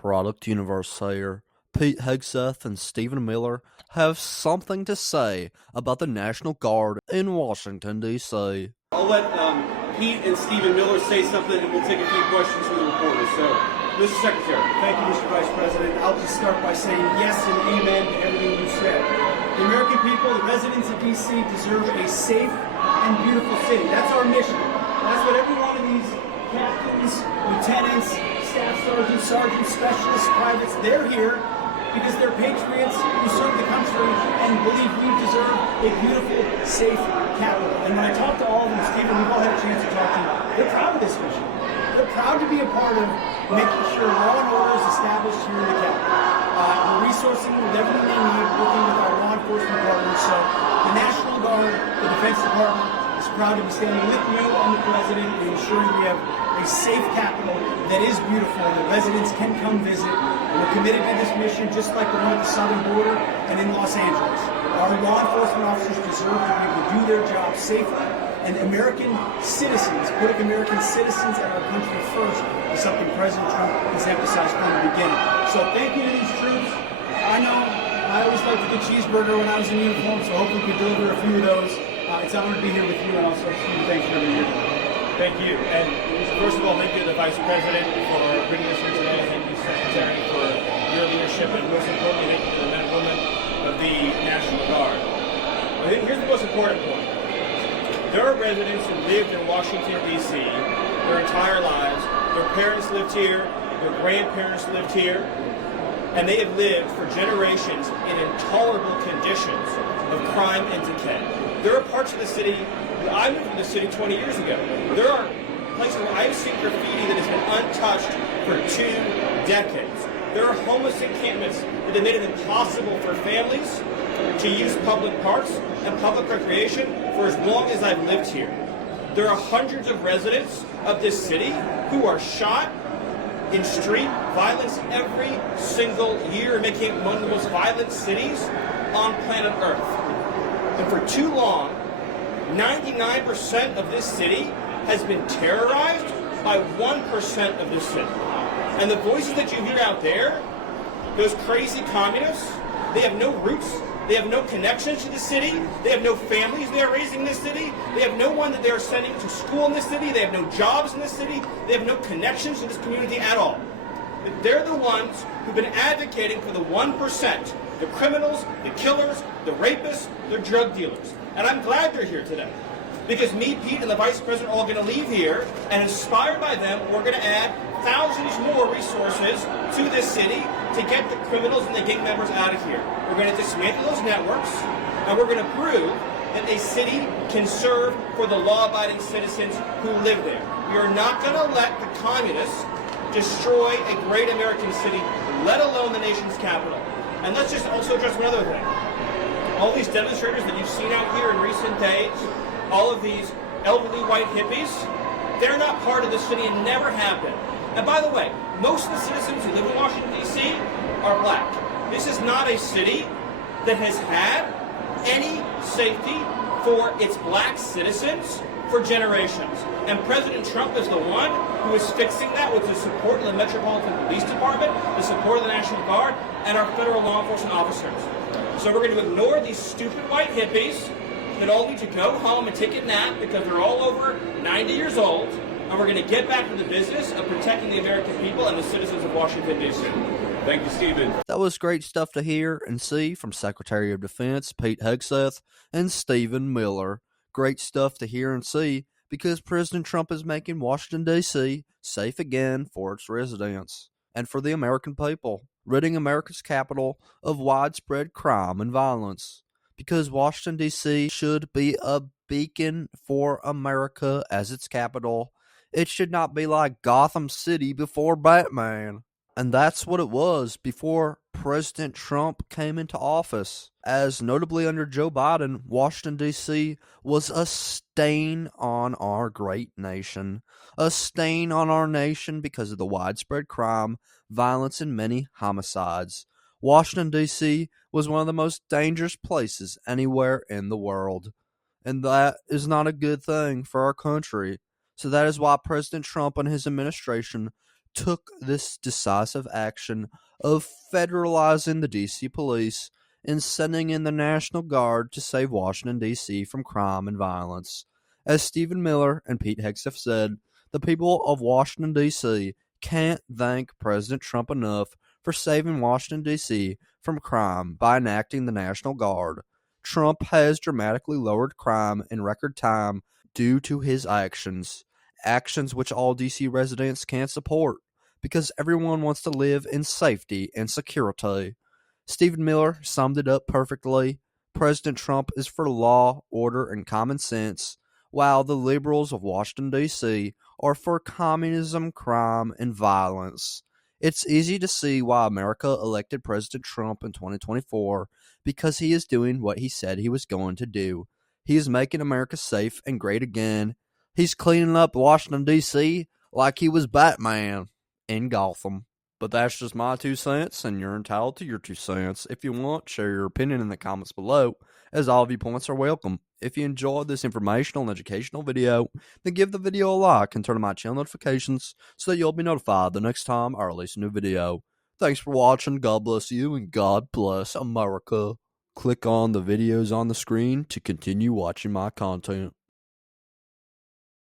Product Universe here. Pete Hegseth and Stephen Miller have something to say about the National Guard in Washington, D.C. I'll let Pete and Stephen Miller say something, and we'll take a few questions from the reporters. So, Mr. Secretary. Thank you, Mr. Vice President. I'll just start by saying yes and amen to everything you said. The American people, the residents of D.C., deserve a safe and beautiful city. That's our mission. That's what every one of these captains, lieutenants, staff sergeants, specialists, privates, they're here because they're patriots who serve the country and believe we deserve a beautiful, safe capital. And when I talk to all of them, Stephen, we've all had a chance to talk to them, they're proud of this mission. They're proud to be a part of making sure law and order is established here in the capital. We're resourcing with everything they need, working with our law enforcement partners. So the National Guard, the Defense Department, is proud to be standing with you and the President in ensuring we have a safe capital that is beautiful, that residents can come visit. And we're committed to this mission just like the one at the southern border and in Los Angeles. Our law enforcement officers deserve to be able to do their job safely. And American citizens, putting American citizens and our country first, is something President Trump has emphasized from the beginning. So thank you to these troops. I know I always liked the cheeseburger when I was in uniform, so hopefully we can deliver a few of those. It's an honor to be here with you, and also Steve, thanks for everything you're doing. Thank you. And first of all, thank you to the Vice President for bringing us here today. Thank you, Secretary, for your leadership, and most importantly, thank you to the men and women of the National Guard. I think here's the most important point. There are residents who lived in Washington, D.C. their entire lives. Their parents lived here. Their grandparents lived here. And they have lived for generations in intolerable conditions of crime and decay. There are parts of the city, I moved to the city 20 years ago. There are places where I've seen graffiti that has been untouched for 2 decades. There are homeless encampments that have made it impossible for families to use public parks and public recreation for as long as I've lived here. There are hundreds of residents of this city who are shot in street violence every single year, making it one of the most violent cities on planet Earth. And for too long, 99% of this city has been terrorized by 1% of this city. And the voices that you hear out there, those crazy communists, they have no roots, they have no connections to the city, they have no families they are raising in this city, they have no one that they are sending to school in this city, they have no jobs in this city, they have no connections to this community at all. But they're the ones who've been advocating for the 1%, the criminals, the killers, the rapists, the drug dealers. And I'm glad you're here today. Because me, Pete, and the Vice President are all going to leave here, and inspired by them, we're going to add thousands more resources to this city to get the criminals and the gang members out of here. We're going to dismantle those networks, and we're going to prove that a city can serve for the law-abiding citizens who live there. We are not going to let the communists destroy a great American city, let alone the nation's capital. And let's just also address one other thing. All these demonstrators that you've seen out here in recent days, all of these elderly white hippies, they're not part of the city and never have been. And by the way, most of the citizens who live in Washington, D.C. are black. This is not a city that has had any safety for its black citizens for generations. And President Trump is the one who is fixing that with the support of the Metropolitan Police Department, the support of the National Guard, and our federal law enforcement officers. So we're going to ignore these stupid white hippies that all need to go home and take a nap because they're all over 90 years old, and we're going to get back to the business of protecting the American people and the citizens of Washington, D.C. Thank you, Stephen. That was great stuff to hear and see from Secretary of Defense Pete Hegseth and Stephen Miller. Great stuff to hear and see because President Trump is making Washington, D.C. safe again for its residents and for the American people, ridding America's capital of widespread crime and violence. Because Washington, D.C. should be a beacon for America as its capital. It should not be like Gotham City before Batman. And that's what it was before President Trump came into office. As notably under Joe Biden, Washington, D.C. was a stain on our great nation. A stain on our nation because of the widespread crime, violence, and many homicides. Washington, D.C. was one of the most dangerous places anywhere in the world. And that is not a good thing for our country. So that is why President Trump and his administration took this decisive action of federalizing the D.C. police and sending in the National Guard to save Washington, D.C. from crime and violence. As Stephen Miller and Pete Hegseth said, the people of Washington, D.C. can't thank President Trump enough for saving Washington, D.C. from crime by enacting the National Guard. Trump has dramatically lowered crime in record time due to his actions which all D.C. residents can't support because everyone wants to live in safety and security. Stephen Miller summed it up perfectly. President Trump is for law, order, and common sense, while the liberals of Washington, D.C. are for communism, crime, and violence. It's easy to see why America elected President Trump in 2024 because he is doing what he said he was going to do. He is making America safe and great again. He's cleaning up Washington, D.C. like he was Batman in Gotham. But that's just my 2 cents, and you're entitled to your 2 cents. If you want, share your opinion in the comments below, as all viewpoints are welcome. If you enjoyed this informational and educational video, then give the video a like and turn on my channel notifications so that you'll be notified the next time I release a new video. Thanks for watching, God bless you, and God bless America. Click on the videos on the screen to continue watching my content.